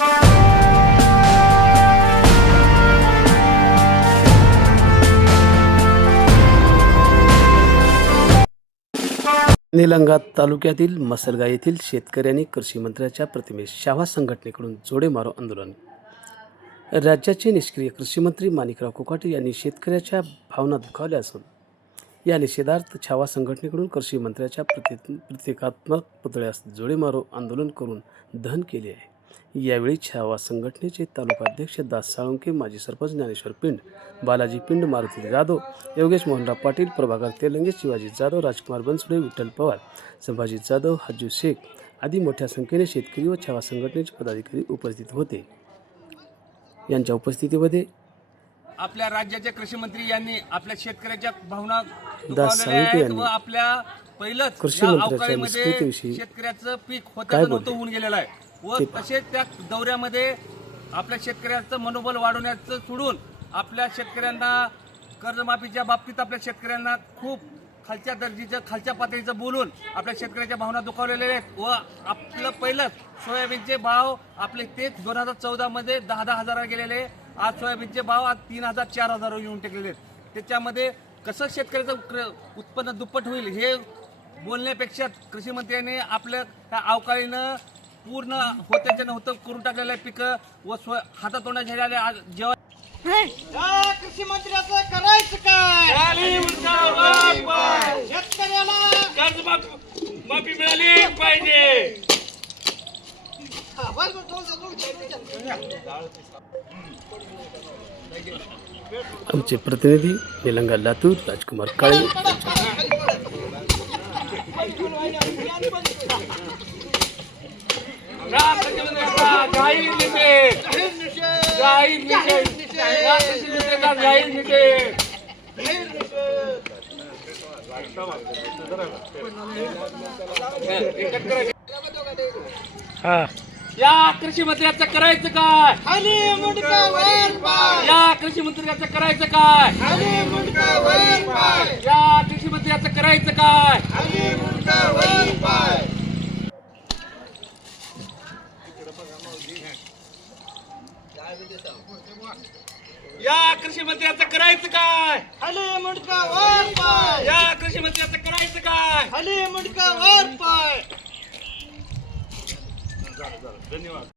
निलंगा तालुक्यातील मसलगा येथील शेतकऱ्यांनी कृषी मंत्र्याच्या प्रतिमेस शावा संघटनेकडून जोडे मारो आंदोलन. राज्याचे निष्क्रिय कृषी मंत्री माणिकराव कोकाटे यांनी शेतकऱ्याच्या भावना दुखावल्या असून या निषेधार्थ छावा संघटनेकडून कृषी मंत्र्याच्या प्रति प्रतिकात्मक पुतळ्यास जोडे मारो आंदोलन करून दहन केले आहे. यावेळी छावा संघटनेचे तालुकाध्यक्ष दास साळुंके माजी सरपंच ज्ञानेश्वर पिंड बालाजी पिंड मारुती जाधव योगेश मोहनराव पाटील प्रभाकर तेलंगे शिवाजी जाधव राजकुमार बनसुडे विठ्ठल पवार संभाजी जाधव हज्जू शेख आदी मोठ्या संख्येने शेतकरी व छावा संघटनेचे पदाधिकारी उपस्थित होते यांच्या उपस्थितीमध्ये आपल्या राज्याचे कृषी मंत्री यांनी आपल्या शेतकऱ्याच्या भावना दास साळुंके व आपल्या पहिलंच कृषी शेतकऱ्याचं पीक बोलले? होऊन गेलेलं आहे व तसेच त्या दौऱ्यामध्ये आपल्या शेतकऱ्याचं मनोबल वाढवण्याचं सोडून आपल्या शेतकऱ्यांना कर्जमाफीच्या बाबतीत आपल्या शेतकऱ्यांना खूप खालच्या दर्जाचं खालच्या पातळीचं बोलून आपल्या शेतकऱ्याच्या भावना दुखावलेल्या आहेत. व आपलं पहिलंच सोयाबीनचे भाव आपले तेच दोन हजार चौदामध्ये दहा दहा हजार गेलेले आज सोयाबीनचे भाव आज तीन हजार चार हजार येऊन टेकलेले आहेत. त्याच्यामध्ये कसं शेतकऱ्याचं उत्पन्न दुप्पट होईल हे बोलण्यापेक्षा कृषी मंत्र्यांनी आपल्या त्या अवकाळीनं पूर्ण होत्याच्या नव्हतं करून टाकलेलं आहे पिकं व स्व हातातोंडात झालेल्या आज जेव्हा या कृषी मंत्र्याचं करायचं काय? शेतकऱ्याला माफी मिळाली पाहिजे. आमचे प्रतिनिधी निलंगा लातूर राजकुमार काळे यांच्या जाहीर निषेध जाहीर निषेध, जाहीर निषेध या कृषी मंत्र्याचा जाहीर निषेध जाहीर निषेध. या कृषी मंत्र्याचं करायचं काय? खाली मुंडका वर पाय. या कृषी मंत्र्याचं करायचं काय? खाली मुंडका वर पाय. या कृषी मंत्र्याचं करायचं काय? खाली मुंडका वर पाय या कृषी मंत्र्याचं करायचं काय? खाली मुंडका वर पाय. या कृषी मंत्र्याचं करायचं काय? खाली मुंडका वर पाय.